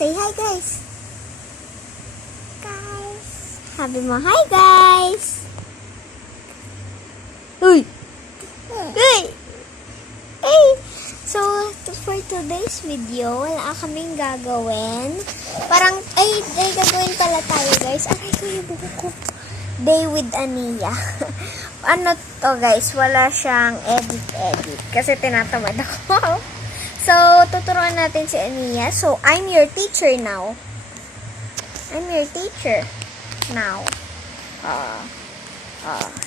Say hi, guys. Guys. Sabi mo, hi, guys. Uy. Uy. Hey. So, for today's video, wala kaming gagawin. Parang, gagawin pala tayo, guys. Aray ko yung buko ko. Day with Ania. Ano to, guys? Wala siyang edit. Kasi tinatamad ako. So, tuturuan natin si Ania. So, I'm your teacher now. I'm your teacher now.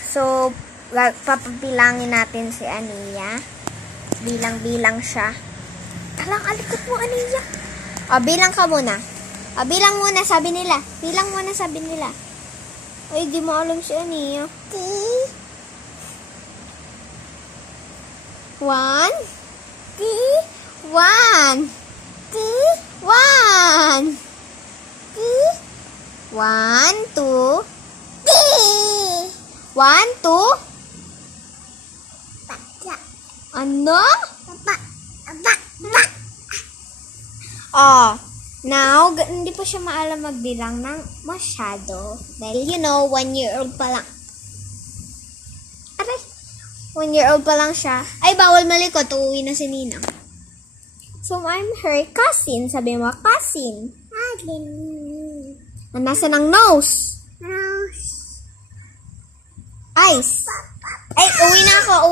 So, papabilangin natin si Ania. Bilang-bilang siya. Alang, alikot mo, Ania. Bilang ka muna. Bilang muna, sabi nila. Bilang muna, sabi nila. Ay, di mo alam si Ania. 1, 1, 1, 2, 1, 2. Ano? Now, hindi pa siya maalam magbilang ng masyado. Dahil, 1-year-old pa lang. Aray, 1-year-old pa lang siya. Ay, bawal malikot. Uuwi na si Ninang. So, I'm her cousin. Sabi mo, cousin. Nasa ng nose? Eyes. Ay, uwi na ako.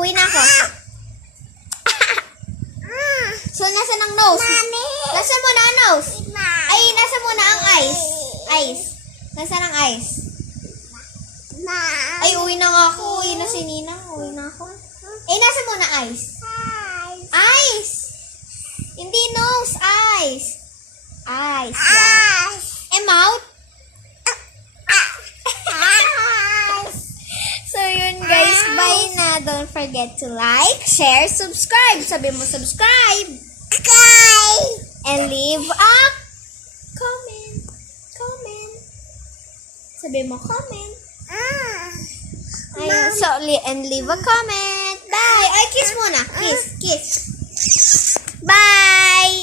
So, nasa ng nose? Nasa mo na ang nose? Ay, nasa mo na ang eyes? Nasa ng eyes? Ay, uwi na nga ako. Uwi na si Ninang. Uwi na ako. Ay, nasa mo na eyes? Eyes! Hindi nose, eyes. Eyes. Yeah. Mouth? So, yun guys. Bye na. Don't forget to like, share, subscribe. Sabi mo subscribe. And leave a comment. Sabi mo comment. Ayun. So, and leave a comment. Bye. Ay, kiss muna. Kiss. Bye.